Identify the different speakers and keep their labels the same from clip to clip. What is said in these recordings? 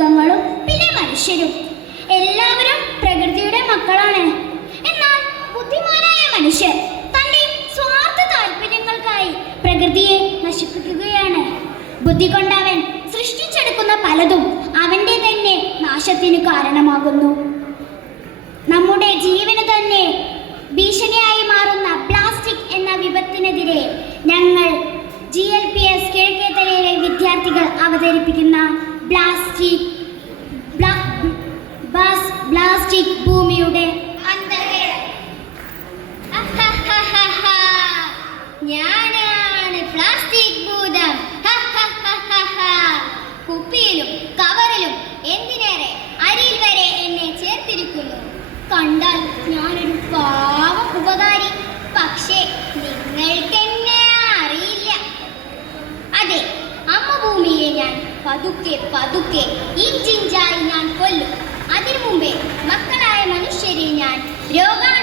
Speaker 1: മൃഗങ്ങളും പിന്നെ മനുഷ്യരും. എല്ലാവരും പ്രകൃതിയുടെ മക്കളാണ്. എന്നാൽ ബുദ്ധിമാനായ മനുഷ്യർ തന്റെ സ്വാർത്ഥ താല്പര്യങ്ങൾക്കായി പ്രകൃതിയെ നശിപ്പിക്കുകയാണ്. ബുദ്ധി കൊണ്ടവൻ സൃഷ്ടിച്ചെടുക്കുന്ന പലതും അവന്റെ തന്നെ നാശത്തിന് കാരണമാകുന്നു. നമ്മുടെ ജീവന് തന്നെ ഭീഷണിയായി മാറുന്ന പ്ലാസ്റ്റിക് എന്ന വിപത്തിനെതിരെ ഞങ്ങൾ ജി എൽ പി എസ് കിഴക്കേത്തലയിലെ വിദ്യാർത്ഥികൾ അവതരിപ്പിക്കുന്ന പ്ലാസ്റ്റിക്
Speaker 2: നിങ്ങൾക്കെന്നെ അറിയില്ല. അതെ അമ്മ ഭൂമിയെ ഞാൻ പതുക്കെ പതുക്കെ ഇഞ്ചിഞ്ചായി ഞാൻ കൊല്ലും. അതിനു മുമ്പേ മക്കളായ മനുഷ്യരെ ഞാൻ രോഗാണുകൾക്ക്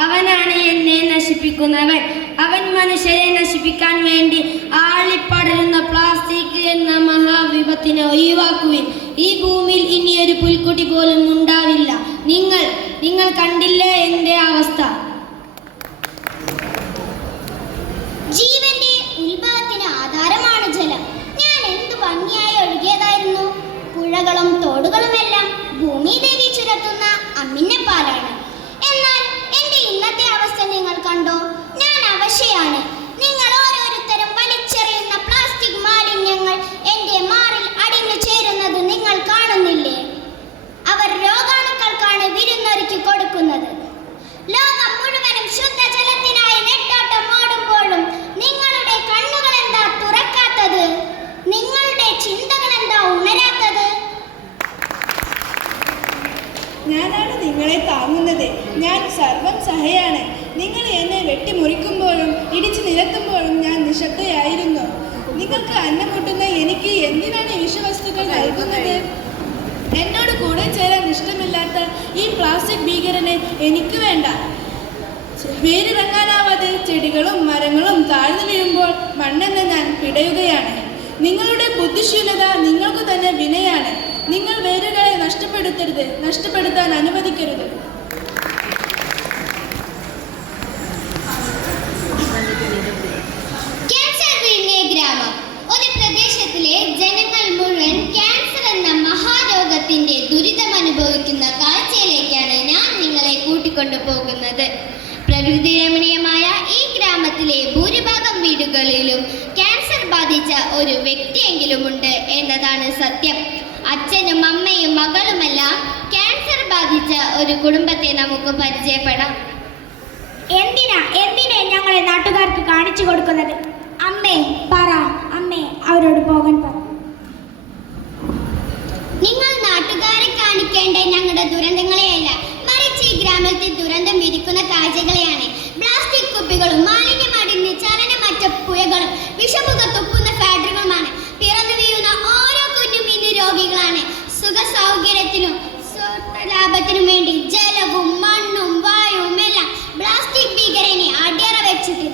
Speaker 3: അവനാണ് എന്നെ നശിപ്പിക്കുന്നവൻ. അവൻ മനുഷ്യരെ നശിപ്പിക്കാൻ വേണ്ടി ആളിപ്പടരുന്ന പ്ലാസ്റ്റിക് എന്ന മഹാവിപത്തിനെ ഒഴിവാക്കുവിൻ. ഈ ഭൂമിയിൽ ഇനി ഒരു പുൽക്കുട്ടി പോലും ഉണ്ടാവില്ല. നിങ്ങൾ നിങ്ങൾ കണ്ടില്ലേ
Speaker 1: എന്റെ അവസ്ഥ?
Speaker 4: താങ്ങുന്നത് ഞാൻ സർവം സഹയാണ്. നിങ്ങൾ എന്നെ വെട്ടിമുറിക്കുമ്പോഴും ഇടിച്ചു നിരത്തുമ്പോഴും ഞാൻ നിശബ്ദയായിരുന്നു. നിങ്ങൾക്ക് അന്നം കൂട്ടുന്ന എനിക്ക് എന്തിനാണ് വിഷവസ്തുക്കൾ നൽകുന്നത്? എന്നോട് കൂടെ ചേരാൻ ഇഷ്ടമില്ലാത്ത ഈ പ്ലാസ്റ്റിക് ഭീകരനെ എനിക്ക് വേണ്ട. വേരിറങ്ങാനാവാതെ ചെടികളും മരങ്ങളും താഴ്ന്നു വീഴുമ്പോൾ മണ്ണെന്ന് ഞാൻ പിടയുകയാണ്. നിങ്ങളുടെ ബുദ്ധിശീലത നിങ്ങൾക്ക് തന്നെ വിനയാണ്. നിങ്ങൾ വേരുകളെ നഷ്ടപ്പെടുത്തരുത് നഷ്ടപ്പെടുത്താൻ അനുവദിക്കരുത്.
Speaker 2: നിങ്ങളെ കൂട്ടിക്കൊണ്ടു പോകുന്നത് പ്രകൃതി രമണീയമായ ഈ ഗ്രാമത്തിലെ ഭൂരിഭാഗം വീടുകളിലും ക്യാൻസർ ബാധിച്ച ഒരു വ്യക്തിയെങ്കിലും ഉണ്ട് എന്നതാണ് സത്യം. അച്ഛനും അമ്മയും മകളുമെല്ലാം ക്യാൻസർ ബാധിച്ച ഒരു കുടുംബത്തെ നമുക്ക് പരിചയപ്പെടാം.
Speaker 1: എന്തിനാ? എന്തിനാ ഞങ്ങളെ നാട്ടുകാർക്ക് കാണിച്ചു കൊടുക്കുന്നത്? അമ്മേ പറ. അമ്മേ അവരോട് പോകാൻ പറ.
Speaker 2: നിങ്ങൾ നാട്ടുകാരെ കാണിക്കേണ്ട ഞങ്ങളുടെ ദുരന്തങ്ങളെയല്ല ഗ്രാമത്തിൽ ദുരന്തം വിധിക്കുന്ന കാഴ്ചകളെയാണ്. പ്ലാസ്റ്റിക് കുപ്പികളും മാലിന്യമടിഞ്ഞ് ചലനമറ്റ പുഴകളും വിഷമുഖ തുപ്പുന്ന ഫാക്ടറികളുമാണ്. പിറന്നു വീഴുന്ന ഓരോ കുഞ്ഞും ഇന്ന് രോഗികളാണ്. സുഖ സൗകര്യത്തിനും ലാഭത്തിനും വേണ്ടി ജലവും മണ്ണും വായുവും എല്ലാം പ്ലാസ്റ്റിക് ഭീകരനെ അടിയറ വെച്ചിട്ട്